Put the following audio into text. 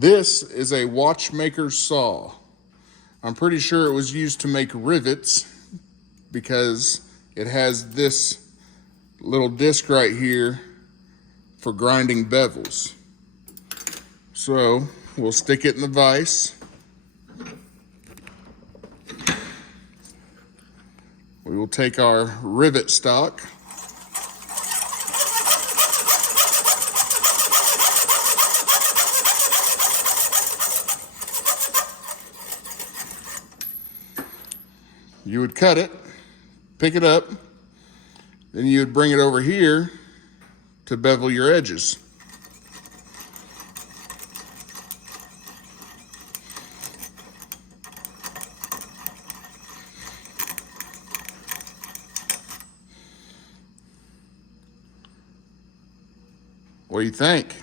This is a watchmaker saw. I'm pretty sure it was used to make rivets because it has this little disc right here for grinding bevels. So we'll stick it in the vise. We will take our rivet stock. You would cut it, pick it up, then you would bring it over here to bevel your edges. What do you think?